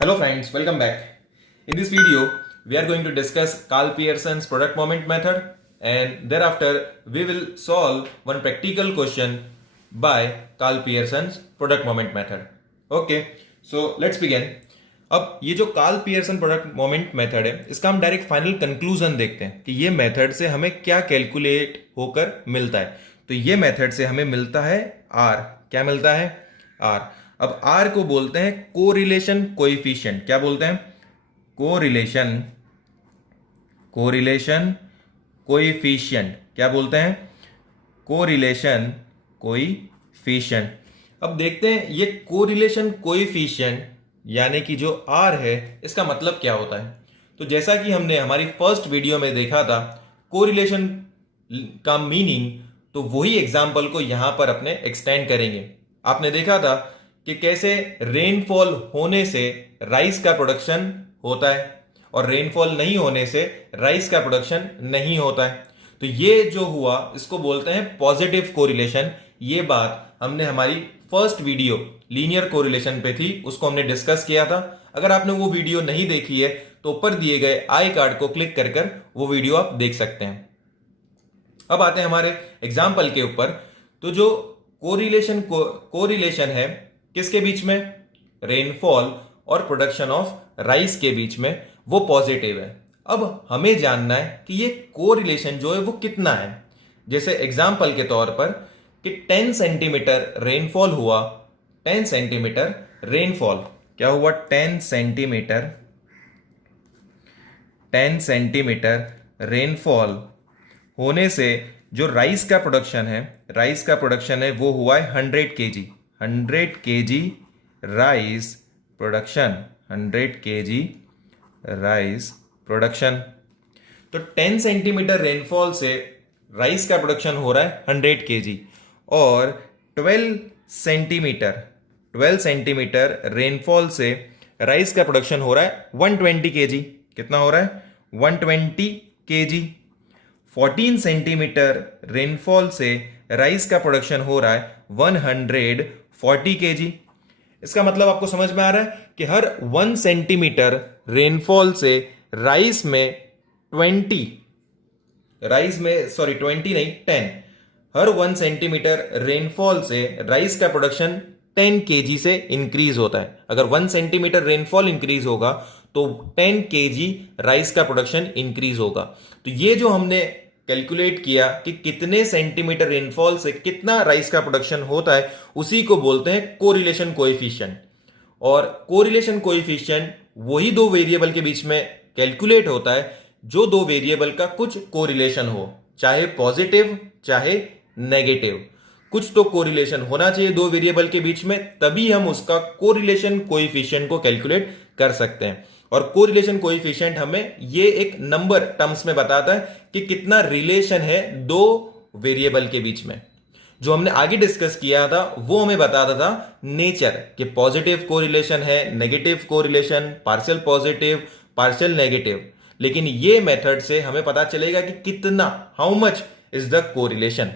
Hello friends, welcome back. In this video, we are going to discuss Carl Pearson's product moment method and thereafter we will solve one practical question by Carl Pearson's product moment method. Okay, so let's begin. अब ये जो Karl Pearson product moment method है इसका हम direct final conclusion देखते हैं कि ये मेथड से हमें क्या कैलकुलेट होकर मिलता है। तो ये मेथड से हमें मिलता है आर। क्या मिलता है? आर। अब आर को बोलते हैं कोरिलेशन कोएफिशिएंट। क्या बोलते हैं? Correlation coefficient. क्या बोलते हैं? Correlation coefficient. अब देखते हैं ये कोरिलेशन कोएफिशिएंट यानी कि जो आर है इसका मतलब क्या होता है। तो जैसा कि हमने हमारी फर्स्ट वीडियो में देखा था कोरिलेशन का मीनिंग, तो वही एग्जाम्पल को यहां पर अपने एक्सटेंड करेंगे। आपने देखा था कि कैसे रेनफॉल होने से राइस का प्रोडक्शन होता है और रेनफॉल नहीं होने से राइस का प्रोडक्शन नहीं होता है। तो ये जो हुआ इसको बोलते हैं पॉजिटिव कोरिलेशन। ये बात हमने हमारी फर्स्ट वीडियो लीनियर कोरिलेशन पे थी, उसको हमने डिस्कस किया था। अगर आपने वो वीडियो नहीं देखी है तो ऊपर दिए गए आई कार्ड को क्लिक कर वो वीडियो आप देख सकते हैं। अब आते हैं हमारे एग्जाम्पल के ऊपर। तो जो कोरिलेशन है किसके बीच में? रेनफॉल और प्रोडक्शन ऑफ राइस के बीच में, वो पॉजिटिव है। अब हमें जानना है कि ये कोरिलेशन जो है वो कितना है। जैसे एग्जाम्पल के तौर पर कि 10 सेंटीमीटर रेनफॉल हुआ, 10 सेंटीमीटर रेनफॉल क्या हुआ? 10 सेंटीमीटर रेनफॉल होने से जो राइस का प्रोडक्शन है वो हुआ है 100 KG. 100 KG rice production, 100 KG rice production. तो 10 सेंटीमीटर रेनफॉल से राइस का प्रोडक्शन हो रहा है 100 केजी और 12 सेंटीमीटर रेनफॉल से राइस का प्रोडक्शन हो रहा है 120 केजी। कितना हो रहा है? 120 केजी। 14 सेंटीमीटर रेनफॉल से राइस का प्रोडक्शन हो रहा है 140 केजी। इसका मतलब आपको समझ में आ रहा है कि हर 1 सेंटीमीटर रेनफॉल से राइस में 10, हर 1 सेंटीमीटर रेनफॉल से राइस का प्रोडक्शन 10 केजी से इंक्रीज होता है। अगर 1 सेंटीमीटर रेनफॉल इंक्रीज होगा तो 10 केजी राइस का प्रोडक्शन इंक्रीज होगा। तो ये जो हमने कैलकुलेट किया कि कितने सेंटीमीटर रेनफॉल से कितना राइस का प्रोडक्शन होता है, उसी को बोलते हैं कोरिलेशन कोएफिशिएंट। और कोरिलेशन कोएफिशिएंट वही दो वेरिएबल के बीच में कैलकुलेट होता है जो दो वेरिएबल का कुछ कोरिलेशन हो, चाहे पॉजिटिव चाहे नेगेटिव। कुछ तो कोरिलेशन होना चाहिए दो वेरिएबल के बीच में, तभी हम उसका कोरिलेशन कोएफिशिएंट को कैलकुलेट कर सकते हैं। और कोरिलेशन कोएफिशिएंट हमें ये एक नंबर टर्म्स में बताता है कि कितना रिलेशन है दो वेरिएबल के बीच में। जो हमने आगे डिस्कस किया था वो हमें बताता था नेचर कि पॉजिटिव कोरिलेशन है, negative correlation, partial positive, partial negative. लेकिन ये मेथड से हमें पता चलेगा कि कितना, how much is the correlation,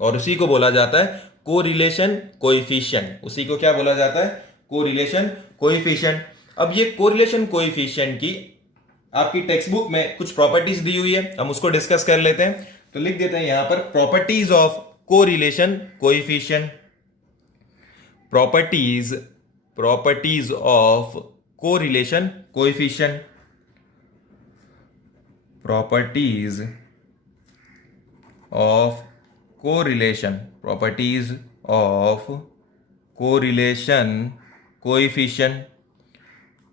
और उसी को बोला जाता है कोरिलेशन कोएफिशिएंट। उसी को क्या बोला जाता है? Correlation coefficient. अब ये कोरिलेशन कोएफिशिएंट की आपकी टेक्स्ट बुक में कुछ प्रॉपर्टीज दी हुई है, हम उसको डिस्कस कर लेते हैं। तो लिख देते हैं यहां पर properties of correlation coefficient. Properties of correlation coefficient. Properties of correlation coefficient.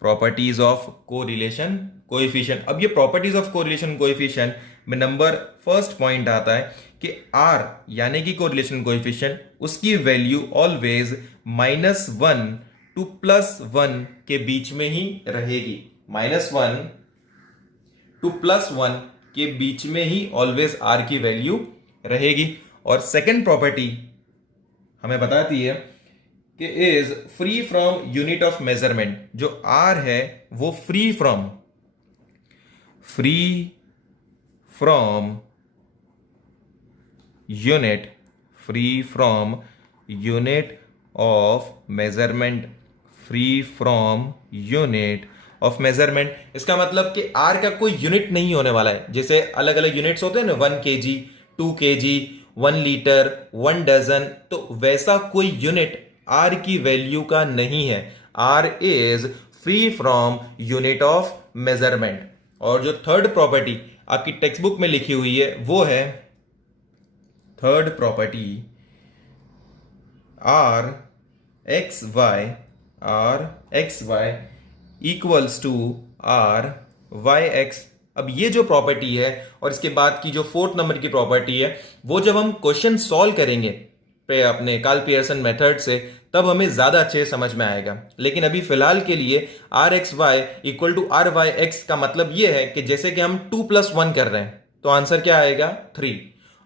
Properties of correlation coefficient. अब ये प्रॉपर्टीज ऑफ कोरिलेशन कोएफिशिएंट में नंबर फर्स्ट पॉइंट आता है कि आर यानी कि कोरिलेशन कोएफिशिएंट, उसकी वैल्यू ऑलवेज -1 to +1 के बीच में ही रहेगी। -1 to +1 के बीच में ही ऑलवेज आर की वैल्यू रहेगी। और सेकेंड प्रॉपर्टी हमें बताती है कि is free from unit of measurement. जो आर है वो free from unit of measurement free from unit of measurement. इसका मतलब कि आर का कोई यूनिट नहीं होने वाला है। जैसे अलग अलग यूनिट्स होते हैं ना, 1 kg, 2 kg, 1 लीटर, 1 डजन, तो वैसा कोई यूनिट आर की वैल्यू का नहीं है। R is free from unit of measurement. और जो थर्ड प्रॉपर्टी आपकी टेक्स्ट बुक में लिखी हुई है वो है third property R X Y equals to R Y X. अब ये जो प्रॉपर्टी है और इसके बाद की जो फोर्थ नंबर की प्रॉपर्टी है, वो जब हम क्वेश्चन सॉल्व करेंगे पे अपने कार्ल पियर्सन मेथड से, तब हमें ज्यादा अच्छे समझ में आएगा। लेकिन अभी फिलहाल के लिए R X Y equal to R Y X का मतलब ये है कि जैसे कि हम 2+1 कर रहे हैं तो आंसर क्या आएगा 3।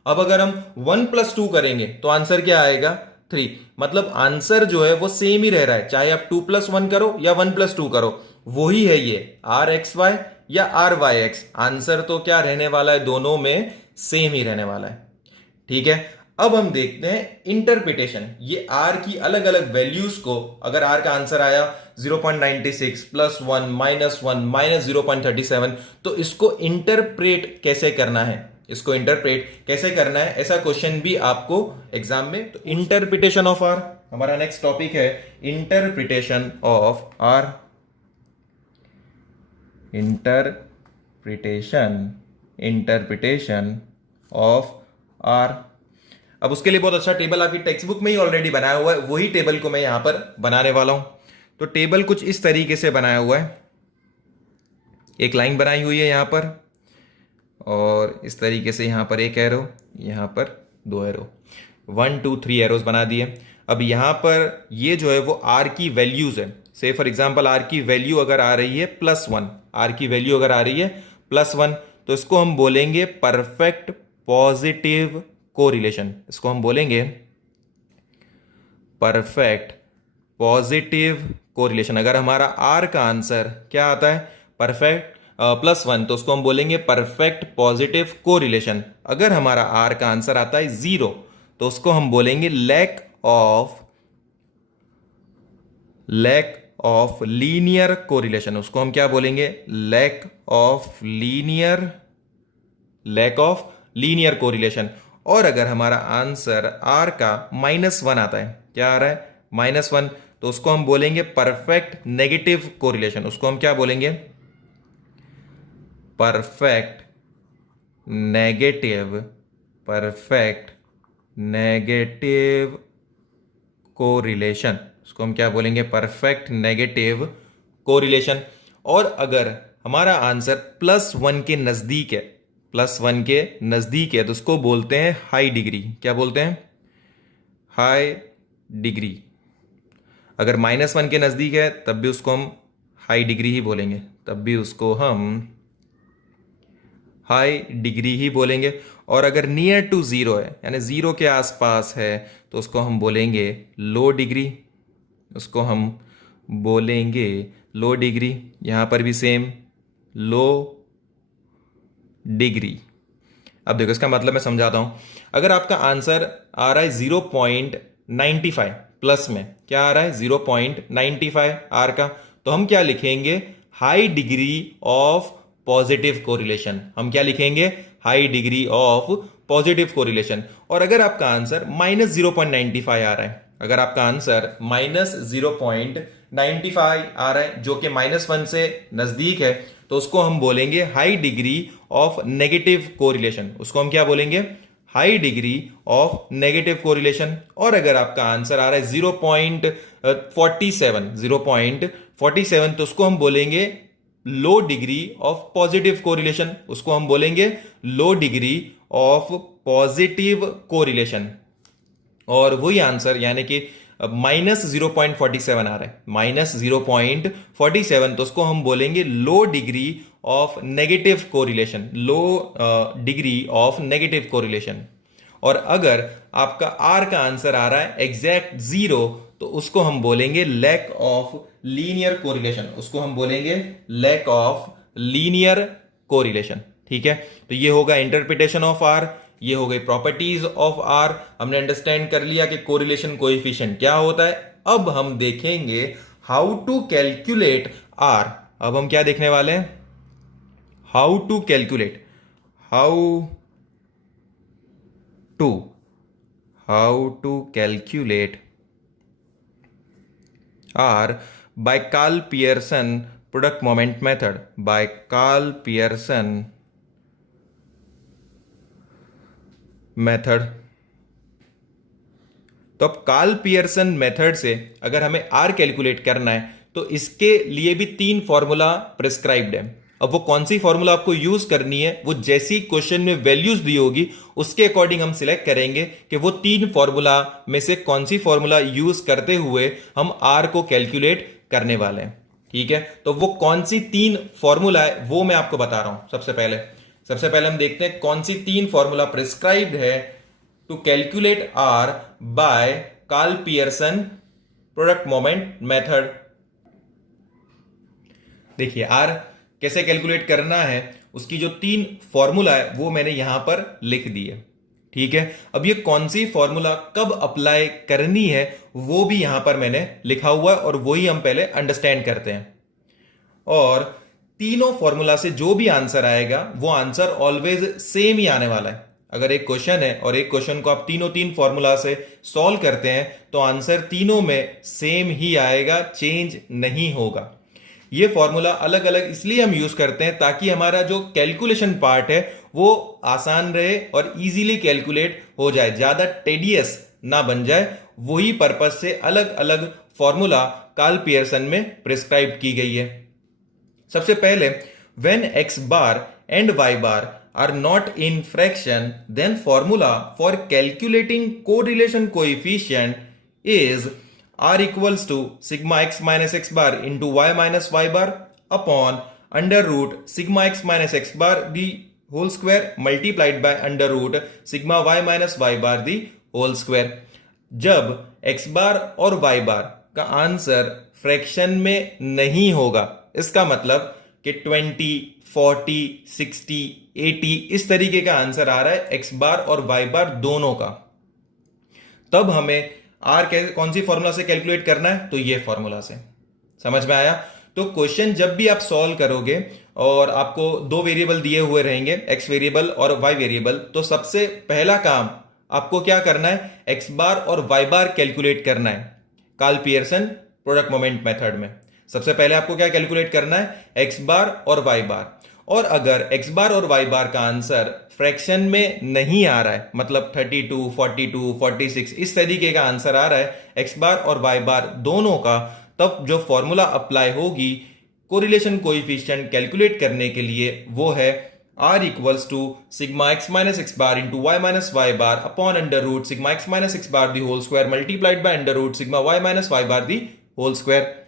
अब अगर हम 1+2 करेंगे तो आंसर क्या आएगा 3। मतलब आंसर जो है वो सेम ही रह रहा है, चाहे आप 2+1 करो या 1+2 करो, वही है ये आर एक्स वाई या आर वाई एक्स। आंसर तो क्या रहने वाला है, दोनों में सेम ही रहने वाला है। ठीक है, अब हम देखते हैं इंटरप्रिटेशन। ये आर की अलग अलग वैल्यूज को, अगर आर का आंसर आया 0.96 +1 -1 -0.37, तो इसको इंटरप्रेट कैसे करना है, इसको इंटरप्रेट कैसे करना है, ऐसा क्वेश्चन भी आपको एग्जाम में। तो इंटरप्रिटेशन ऑफ आर हमारा नेक्स्ट टॉपिक है, interpretation of R. Interpretation of R. अब उसके लिए बहुत अच्छा टेबल आपकी टेक्स्ट बुक में ही ऑलरेडी बनाया हुआ है, वही टेबल को मैं यहां पर बनाने वाला हूं। तो टेबल कुछ इस तरीके से बनाया हुआ है, एक लाइन बनाई हुई है यहां पर, और इस तरीके से यहां पर एक एरो, यहां पर 2 एरो, 1 2 3 एरोज बना दिए। अब यहां पर ये जो है वो आर की वैल्यूज है। से फॉर एग्जाम्पल आर की वैल्यू अगर आ रही है +1, आर की वैल्यू अगर आ रही है +1, तो इसको हम बोलेंगे परफेक्ट पॉजिटिव कोरिलेशन। इसको हम बोलेंगे परफेक्ट पॉजिटिव कोरिलेशन। अगर हमारा आर का आंसर क्या आता है परफेक्ट +1, तो उसको हम बोलेंगे परफेक्ट पॉजिटिव कोरिलेशन। अगर हमारा आर का आंसर आता है 0, तो उसको हम बोलेंगे लैक ऑफ लीनियर कोरिलेशन। उसको हम क्या बोलेंगे, लैक ऑफ लीनियर कोरिलेशन। और अगर हमारा आंसर आर का -1 आता है, क्या आ रहा है -1, तो उसको हम बोलेंगे परफेक्ट नेगेटिव कोरिलेशन। उसको हम क्या बोलेंगे, परफेक्ट नेगेटिव कोरिलेशन। उसको हम क्या बोलेंगे, परफेक्ट नेगेटिव कोरिलेशन। और अगर हमारा आंसर +1 के नजदीक है, तो उसको बोलते हैं हाई डिग्री। क्या बोलते हैं, हाई डिग्री। अगर -1 के नजदीक है तब भी उसको हम हाई डिग्री ही बोलेंगे, हाई डिग्री ही बोलेंगे। और अगर नियर टू 0 है, यानी 0 के आसपास है, तो उसको हम बोलेंगे लो डिग्री। यहां पर भी सेम लो डिग्री। अब देखो इसका मतलब मैं समझाता हूं। अगर आपका आंसर आ रहा है 0.95 प्लस में, क्या आ रहा है 0.95 आर का, तो हम क्या लिखेंगे, high degree of positive correlation. हम क्या लिखेंगे, high degree of positive correlation. और अगर आपका आंसर -0.95 आ रहा है, अगर आपका आंसर -0.95 आ रहा है, जो कि -1 से नजदीक है, तो उसको हम बोलेंगे high degree of negative correlation. उसको हम क्या बोलेंगे, high degree of negative correlation. और अगर आपका आंसर आ रहा है 0.47, तो उसको हम बोलेंगे लो डिग्री ऑफ पॉजिटिव कोरिलेशन। उसको हम बोलेंगे लो डिग्री ऑफ पॉजिटिव कोरिलेशन। और वही आंसर यानी कि -0.47 आ रहा है, -0.47, तो उसको हम बोलेंगे लो डिग्री ऑफ नेगेटिव कोरिलेशन, और अगर आपका आर का आंसर आ रहा है एग्जैक्ट 0, तो उसको हम बोलेंगे लैक ऑफ लीनियर कोरिलेशन। ठीक है, तो ये होगा इंटरप्रिटेशन ऑफ आर, ये हो गई प्रॉपर्टीज ऑफ आर। हमने अंडरस्टैंड कर लिया कि कोरिलेशन कोएफिशिएंट क्या होता है। अब हम देखेंगे हाउ टू कैलकुलेट आर। अब हम क्या देखने वाले हैं, how to calculate, how to how to calculate R by Karl Pearson product moment method, by Karl Pearson method. तो अब कार्ल पियर्सन मेथड से अगर हमें आर कैलकुलेट करना है तो इसके लिए भी 3 फॉर्मूला प्रिस्क्राइब्ड है। अब वो कौन सी फॉर्मूला आपको यूज करनी है, वो जैसी क्वेश्चन में वैल्यूज दी होगी उसके अकॉर्डिंग हम सिलेक्ट करेंगे कि वो 3 फॉर्मूला में से कौन सी फॉर्मूला यूज करते हुए हम आर को कैलकुलेट करने वाले हैं। ठीक है, तो वो कौन सी 3 फॉर्मूला है वो मैं आपको बता रहा हूं। सबसे पहले हम देखते हैं कौन सी 3 फॉर्मूला प्रिस्क्राइब्ड है to calculate R by Karl Pearson product moment method. देखिए आर कैसे कैलकुलेट करना है, उसकी जो 3 फॉर्मूला है वो मैंने यहां पर लिख दी है। ठीक है, अब ये कौन सी फॉर्मूला कब अप्लाई करनी है वो भी यहां पर मैंने लिखा हुआ है और वही हम पहले अंडरस्टैंड करते हैं। और तीनों फॉर्मूला से जो भी आंसर आएगा वो आंसर ऑलवेज सेम ही आने वाला है। अगर एक क्वेश्चन है और एक क्वेश्चन को आप तीनों 3 फॉर्मूला से सॉल्व करते हैं तो आंसर तीनों में सेम ही आएगा, चेंज नहीं होगा। ये फॉर्मूला अलग अलग इसलिए हम यूज करते हैं ताकि हमारा जो कैलकुलेशन पार्ट है वो आसान रहे और इजीली कैलकुलेट हो जाए, ज्यादा टेडियस ना बन जाए। वही पर्पस से अलग अलग फॉर्मूला कार्ल पियर्सन में प्रिस्क्राइब की गई है। सबसे पहले when X bar and Y bar are not in fraction, then formula for calculating correlation coefficient is r equals to sigma x minus x bar into y minus y bar upon under root sigma x minus x bar the whole square multiplied by under root sigma y minus y bar the whole square। जब x bar और y बार का answer fraction में नहीं होगा, इसका मतलब कि 20, 40, 60, 80 इस तरीके का आंसर आ रहा है एक्स बार और वाई बार दोनों का, तब हमें आर कौन सी फॉर्मूला से कैलकुलेट करना है, तो ये फॉर्मूला से। समझ में आया? तो क्वेश्चन जब भी आप सॉल्व करोगे और आपको 2 वेरिएबल दिए हुए रहेंगे, एक्स वेरिएबल और वाई वेरिएबल, तो सबसे पहला काम आपको क्या करना है, एक्स बार और वाई बार कैलकुलेट करना है Karl Pearson product moment method में। सबसे पहले आपको क्या कैलकुलेट करना है, एक्स बार और वाई बार। और अगर एक्स बार और वाई बार का आंसर फ्रैक्शन में नहीं आ रहा है, मतलब 32, 42, 46 इस तरीके का आंसर आ रहा है एक्स बार और वाई बार दोनों का, तब जो फॉर्मूला अप्लाई होगी कोरिलेशन कोएफिशिएंट कैलकुलेट करने के लिए वो है r equals to sigma x minus x bar into Y minus Y bar upon under root sigma x minus x bar the whole square multiplied by under root sigma y minus Y bar the whole square.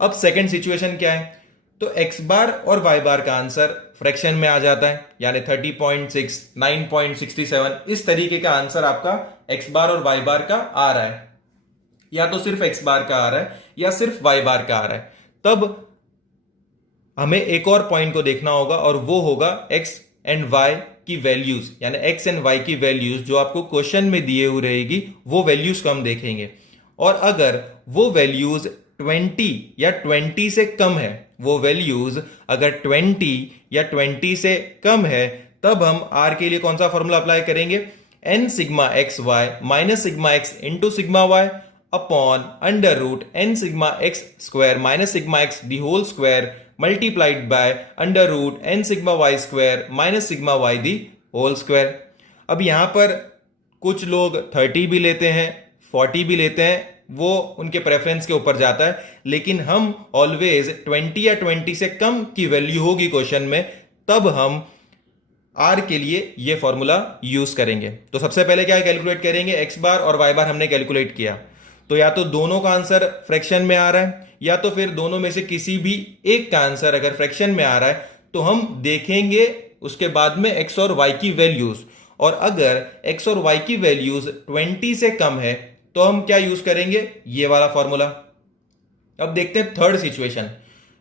अब second situation क्या है, तो x bar और Y बार का answer fraction में आ जाता है, यानी 30.6, 9.67 इस तरीके का आंसर आपका एक्स बार और वाई बार का आ रहा है, या तो सिर्फ एक्स बार का आ रहा है या सिर्फ वाई बार का आ रहा है। तब हमें एक और पॉइंट को देखना होगा और वो होगा एक्स एंड वाई की वैल्यूज, यानी एक्स एंड वाई की वैल्यूज जो आपको क्वेश्चन में दिए हुए रहेगी वो वैल्यूज को हम देखेंगे। और अगर वो वैल्यूज 20 या 20 से कम है, वो वैल्यूज अगर 20 या 20 से कम है, तब हम आर के लिए कौन सा फॉर्मूला अप्लाई करेंगे, N sigma X Y minus sigma X into sigma Y upon under root N sigma X square minus sigma X the whole square multiplied by under root N sigma Y square minus sigma Y the whole square. अब यहां पर कुछ लोग 30 भी लेते हैं, 40 भी लेते हैं, वो उनके प्रेफरेंस के ऊपर जाता है, लेकिन हम ऑलवेज 20 या 20 से कम की वैल्यू होगी क्वेश्चन में, तब हम आर के लिए ये फॉर्मूला यूज करेंगे। तो सबसे पहले क्या कैलकुलेट करेंगे, एक्स बार और वाई बार हमने कैलकुलेट किया, तो या तो दोनों का आंसर फ्रैक्शन में आ रहा है या तो फिर दोनों में से किसी भी एक का आंसर अगर फ्रैक्शन में आ रहा है तो हम देखेंगे उसके बाद में एक्स और वाई की वैल्यूज, और अगर एक्स और वाई की वैल्यूज 20 से कम है तो हम क्या यूज करेंगे, ये वाला फॉर्मूला। अब देखते हैं third situation,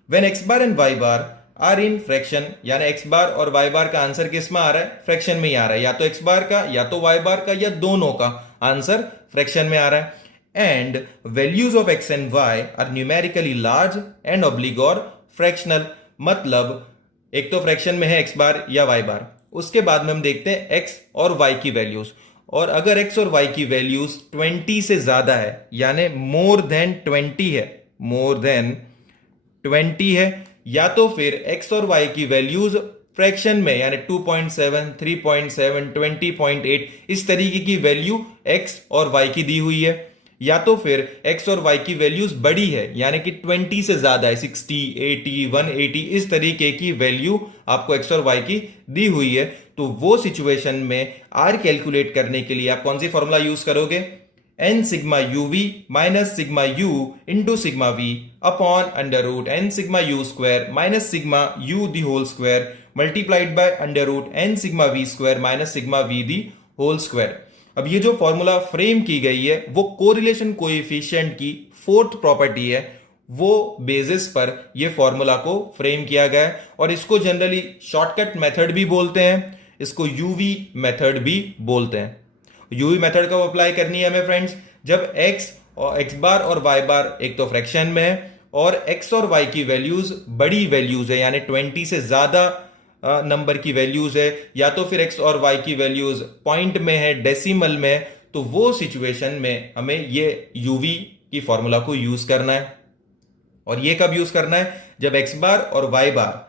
when X bar and Y bar are in fraction, यानी एक्स बार और वाई बार का आंसर किस में आ रहा है, फ्रैक्शन में ही आ रहा है, या तो एक्स बार का या तो वाई बार का या दोनों का आंसर फ्रैक्शन में आ रहा है। and values of x and y are numerically large and oblique or fractional। मतलब एक तो फ्रैक्शन में है x बार या y बार, उसके बाद में हम देखते हैं x और y की वैल्यूज, और अगर x और y की वैल्यूज 20 से ज्यादा है यानी मोर देन 20 है, मोर देन 20 है, या तो फिर x और y की वैल्यूज फ्रैक्शन में यानी 2.7, 3.7, 20.8 इस तरीके की वैल्यू x और y की दी हुई है, या तो फिर x और y की वैल्यूज बड़ी है यानी कि 20 से ज्यादा है, 60, 80, 180 इस तरीके की वैल्यू आपको x और y की दी हुई है, तो वो सिचुएशन में r कैलकुलेट करने के लिए आप कौन सी फॉर्मूला यूज करोगे? n sigma uv minus sigma u into sigma v upon under root n sigma u square minus sigma u the whole square multiplied by under root n sigma v square minus sigma v the whole square. अब ये जो formula frame की गई है वो correlation coefficient की fourth property है, वो बेसिस पर ये फॉर्मूला को फ्रेम किया गया है, और इसको जनरली शॉर्टकट मेथड भी बोलते हैं, इसको यूवी मेथड भी बोलते हैं। यूवी मेथड कब अप्लाई करनी है हमें फ्रेंड्स? जब x बार और y बार एक तो फ्रैक्शन में है और x और y की वैल्यूज बड़ी वैल्यूज है यानी 20 से ज्यादा नंबर की वैल्यूज है, या तो फिर x और y की वैल्यूज पॉइंट में है, डेसिमल में है, तो वो सिचुएशन में हमें ये यूवी की फॉर्मूला को यूज करना है। और ये कब यूज करना है? जब x बार और y bar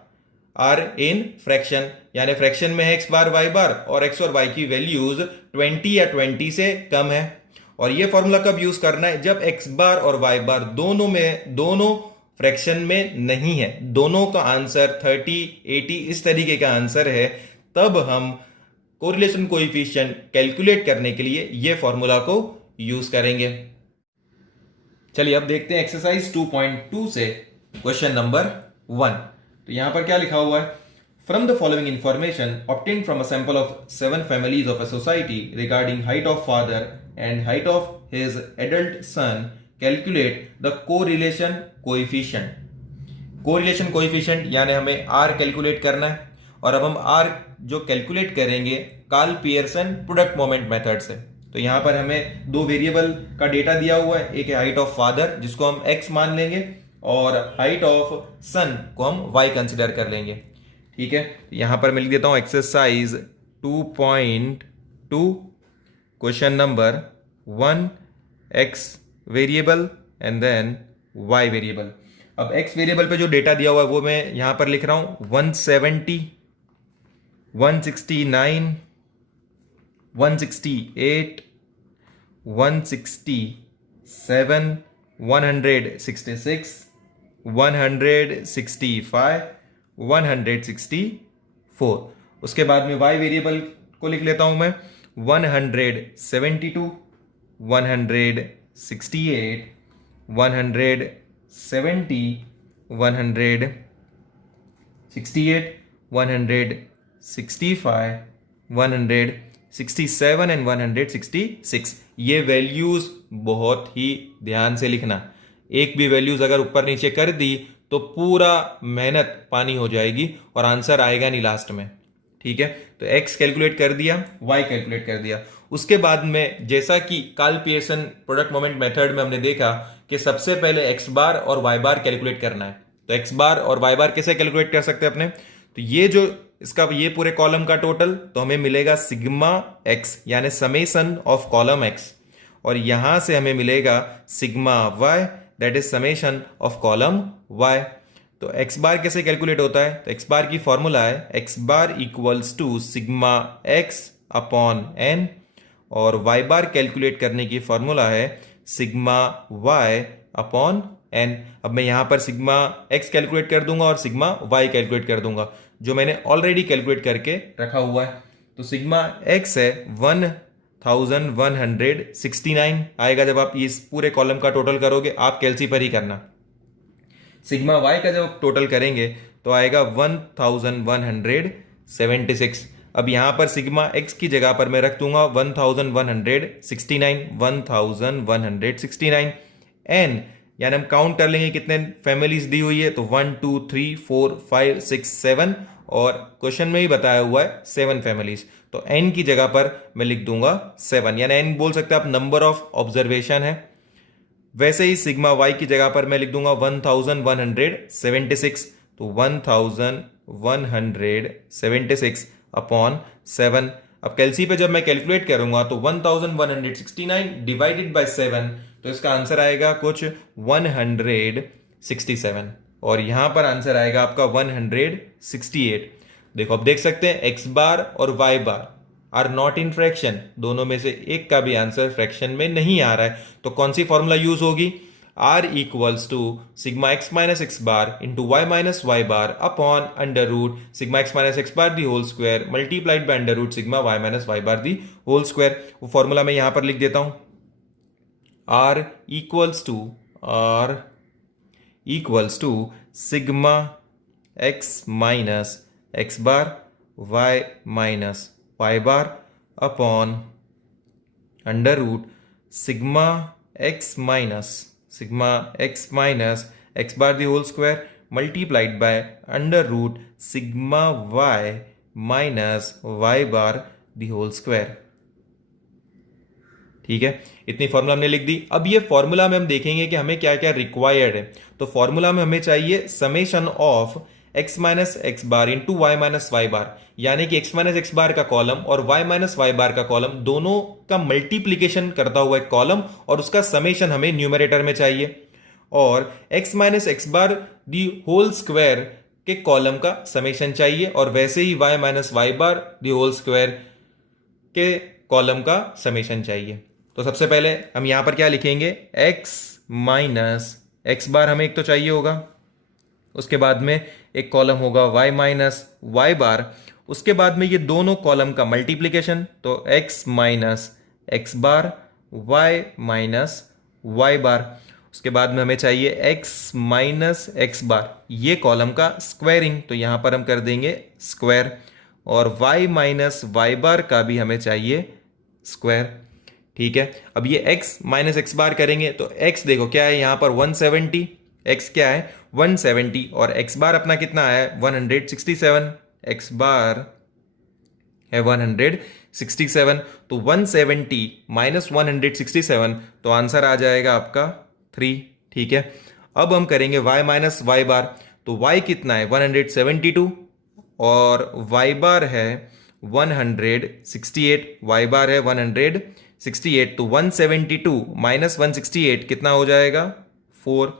are in fraction यानी फ्रैक्शन में है x बार y बार और x और y की वैल्यूज 20 या 20 से कम है। और ये फॉर्मूला कब यूज करना है? जब x बार और y बार दोनों फ्रैक्शन में नहीं है, दोनों का आंसर 30, 80 इस तरीके का आंसर है, तब हम कोरिलेशन कोएफिशिएंट कैलकुलेट करने के लिए ये फॉर्मूला को यूज करेंगे। चलिए अब देखते हैं एक्सरसाइज 2.2 से क्वेश्चन नंबर 1। तो यहां पर क्या लिखा हुआ है? From the following information obtained from a sample of 7 families of a society regarding height of father and height of his adult son calculate the correlation coefficient. Correlation coefficient यानी हमें r calculate करना है, और अब हम r जो calculate करेंगे Karl Pearson product moment method से। तो यहां पर हमें दो वेरिएबल का डेटा दिया हुआ है, एक है हाइट ऑफ फादर जिसको हम x मान लेंगे और हाइट ऑफ सन को हम y कंसिडर कर लेंगे। ठीक है, यहां पर मैं लिख देता हूं exercise 2.2 question number 1 x variable and then y variable. अब x वेरिएबल पे जो डेटा दिया हुआ है वो मैं यहां पर लिख रहा हूं 170, 169, 168, 167, 166, 165, 164। उसके बाद में y वेरिएबल को लिख लेता हूं मैं 172, 168, 170, 168, 165, 167 एंड 166। ये वैल्यूज बहुत ही ध्यान से लिखना, एक भी वैल्यूज अगर ऊपर नीचे कर दी तो पूरा मेहनत पानी हो जाएगी और आंसर आएगा नहीं लास्ट में। ठीक है, तो x कैलकुलेट कर दिया, y कैलकुलेट कर दिया। उसके बाद में जैसा कि Karl Pearson product moment method में हमने देखा कि सबसे पहले x बार और y बार कैलकुलेट करना है। तो x बार और y बार कैसे कैलकुलेट कर सकते हैं अपने? तो ये जो इसका ये पूरे कॉलम का टोटल तो हमें मिलेगा सिग्मा x यानी समेशन ऑफ कॉलम x, और यहां से हमें मिलेगा sigma y that is summation of column y। तो x बार कैसे कैलकुलेट होता है? तो x बार की फॉर्मूला है x bar equals to sigma x upon n, और y बार कैलकुलेट करने की फॉर्मूला है सिग्मा y अपॉन n। अब मैं यहां पर सिग्मा x कैलकुलेट कर दूंगा और सिग्मा y कैलकुलेट कर दूंगा जो मैंने ऑलरेडी कैलकुलेट करके रखा हुआ है। तो सिग्मा x है 1169 आएगा जब आप इस पूरे कॉलम का टोटल करोगे, आप कैलसी पर ही करना। सिग्मा y का जब टोटल करेंगे तो आएगा 1176। अब यहां पर सिग्मा x की जगह पर मैं रख दूंगा 1169 n, यानी हम काउंट कर लेंगे कितने फैमिलीज दी हुई है, तो 1 2 3 4 5 6 7, और क्वेश्चन में ही बताया हुआ है 7 फैमिलीज। तो n की जगह पर मैं लिख दूंगा 7, यानी n बोल सकते हैं आप नंबर ऑफ ऑब्जर्वेशन है। वैसे ही सिग्मा वाई की जगह पर मैं लिख दूंगा 1176, तो 1176 अपॉन 7। अब कैलसी पे जब मैं कैलकुलेट करूंगा तो 1169 डिवाइडेड बाय 7, तो इसका आंसर आएगा कुछ 167, और यहां पर आंसर आएगा आपका 168। देखो अब देख सकते हैं एक्स बार और Y bar are not in fraction, दोनों में से एक का भी आंसर फ्रैक्शन में नहीं आ रहा है, तो कौन सी फॉर्मूला यूज होगी? R equals to sigma x minus x bar into Y minus Y bar upon under root sigma x minus x bar the whole square multiplied by under root sigma Y minus Y bar the whole square. वो formula मैं यहां पर लिख देता हूं, R equals to sigma x minus x bar Y minus Y bar upon under root sigma x minus x bar the whole square multiplied by under root sigma Y minus Y bar the whole square. ठीक है, इतनी formula हमने लिख दी। अब ये formula में हम देखेंगे कि हमें क्या क्या रिक्वायर्ड है। तो फॉर्मूला में हमें चाहिए summation of x minus x bar into Y minus Y bar, यानी कि एक्स माइनस एक्स बार का कॉलम और वाई माइनस वाई बार का कॉलम दोनों का मल्टीप्लीकेशन करता हुआ एक कॉलम, और उसका समेशन हमें न्यूमरेटर में चाहिए। और x minus x bar the whole square के कॉलम का समेशन चाहिए, और वैसे ही y minus Y bar the whole square के कॉलम का समेशन चाहिए। तो सबसे पहले हम यहां पर क्या लिखेंगे, एक्स माइनस एक्स बार हमें एक तो चाहिए होगा, उसके बाद में एक कॉलम होगा y माइनस वाई बार, उसके बाद में ये दोनों कॉलम का मल्टीप्लीकेशन, तो x माइनस एक्स बार y माइनस वाई बार, उसके बाद में हमें चाहिए x माइनस एक्स बार ये कॉलम का स्क्वायरिंग, तो यहां पर हम कर देंगे स्क्वायर, और y माइनस वाई बार का भी हमें चाहिए स्क्वायर। ठीक है, अब ये x माइनस एक्स बार करेंगे तो x देखो क्या है यहां पर 170, x क्या है 170, और x बार अपना कितना है 167, x बार है 167, तो 170 माइनस 167, तो आंसर आ जाएगा आपका 3। ठीक है, अब हम करेंगे y माइनस वाई बार, तो y कितना है 172 और y बार है 168, y बार है 168, तो 172 माइनस 168 कितना हो जाएगा 4।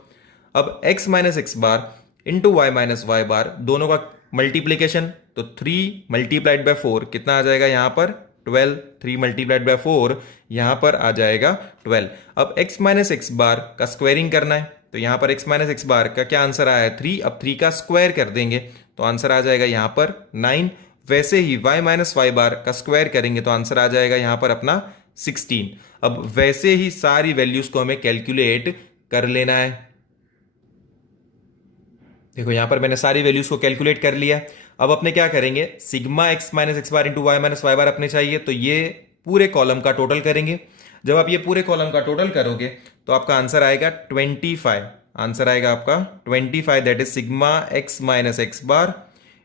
अब x minus x bar into Y minus Y बार दोनों का मल्टीप्लीकेशन, तो 3 मल्टीप्लाइड बाय 4 कितना आ जाएगा यहाँ पर 12, 3 मल्टीप्लाइड बाय 4 यहाँ पर आ जाएगा 12। अब x माइनस एक्स बार का स्क्वायरिंग करना है, तो यहाँ पर x माइनस एक्स बार का क्या आंसर आया है 3, अब 3 का स्क्वायर कर देंगे तो आंसर आ जाएगा यहाँ पर 9। वैसे ही y माइनस वाई बार का स्क्वायर करेंगे तो आंसर आ जाएगा यहाँ पर अपना 16। अब वैसे ही सारी वैल्यूज को हमें कैलकुलेट कर लेना है। देखो यहां पर मैंने सारी वैल्यूज को कैलकुलेट कर लिया। अब अपने क्या करेंगे, sigma x minus x bar into Y minus Y बार अपने चाहिए, तो ये पूरे कॉलम का टोटल करेंगे। जब आप ये पूरे कॉलम का टोटल करोगे तो आपका आंसर आएगा 25, आंसर आएगा आपका 25, that is sigma x minus x bar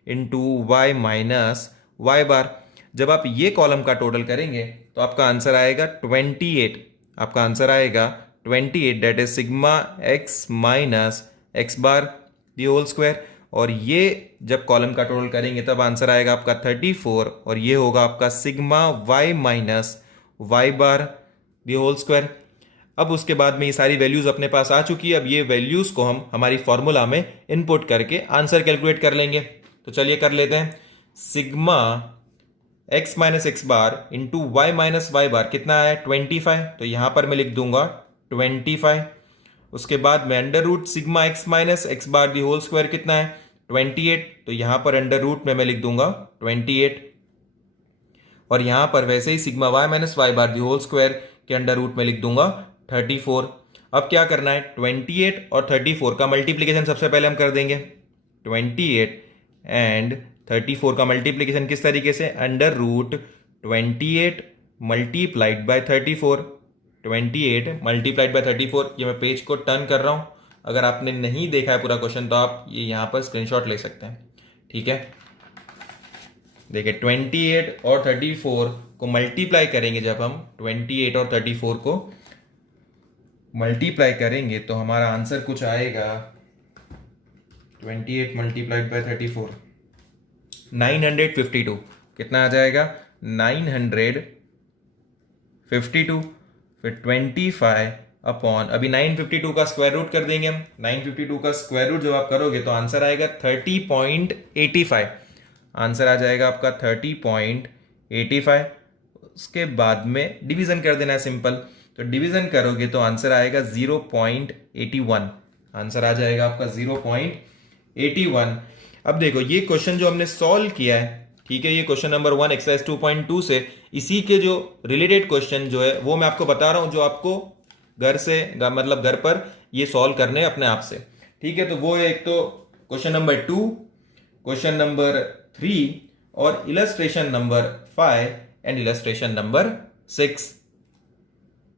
into Y minus Y bar. जब आप ये कॉलम का टोटल करेंगे तो आपका आंसर आएगा 28, आपका आंसर आएगा 28, that is sigma x minus x bar the whole square, और ये जब कॉलम का टोटल करेंगे तब आंसर आएगा आपका 34, और ये होगा आपका sigma Y minus Y bar the whole square. अब उसके बाद में ये सारी वैल्यूज अपने पास आ चुकी है। अब ये वैल्यूज को हम हमारी फॉर्मूला में इनपुट करके आंसर कैलकुलेट कर लेंगे। तो चलिए कर लेते हैं, sigma x minus x bar into Y minus Y बार कितना है 25, तो यहां पर मैं लिख दूंगा 25। उसके बाद में under root sigma x minus x bar the whole square कितना है 28, तो यहां पर अंडर रूट में मैं लिख दूंगा 28, और यहां पर वैसे ही sigma Y minus Y bar the whole square के अंडर रूट में लिख दूंगा 34। अब क्या करना है, 28 और 34 का मल्टीप्लीकेशन सबसे पहले हम कर देंगे। 28 एंड 34 का मल्टीप्लीकेशन किस तरीके से, under root 28 multiplied by 34, 28 multiplied by 34। ये मैं पेज को टर्न कर रहा हूं, अगर आपने नहीं देखा है पूरा क्वेश्चन तो आप ये यहां पर स्क्रीनशॉट ले सकते हैं। ठीक है, देखिए 28 और 34 को मल्टीप्लाई करेंगे, जब हम 28 और 34 को मल्टीप्लाई करेंगे तो हमारा आंसर कुछ आएगा 28 मल्टीप्लाइड बाय 34, 952। कितना आ जाएगा? 952। फिर 25 अपॉन, अभी 952 का स्क्वायर रूट कर देंगे हम। 952 का स्क्वायर रूट जब आप करोगे तो आंसर आएगा 30.85। आंसर आ जाएगा आपका 30.85। उसके बाद में डिवीजन कर देना है सिंपल, तो डिवीजन करोगे तो आंसर आएगा 0.81। आंसर आ जाएगा आपका 0.81। अब देखो ये क्वेश्चन जो हमने सॉल्व किया है, ठीक है, ये क्वेश्चन नंबर 1 एक्सरसाइज 2.2 से इसी के जो रिलेटेड क्वेश्चन जो है वो मैं आपको बता रहा हूं, जो आपको घर से मतलब घर पर ये सॉल्व करने अपने आप से, ठीक है। तो वो है एक तो क्वेश्चन नंबर 2, क्वेश्चन नंबर 3 और illustration number 5 and illustration number 6।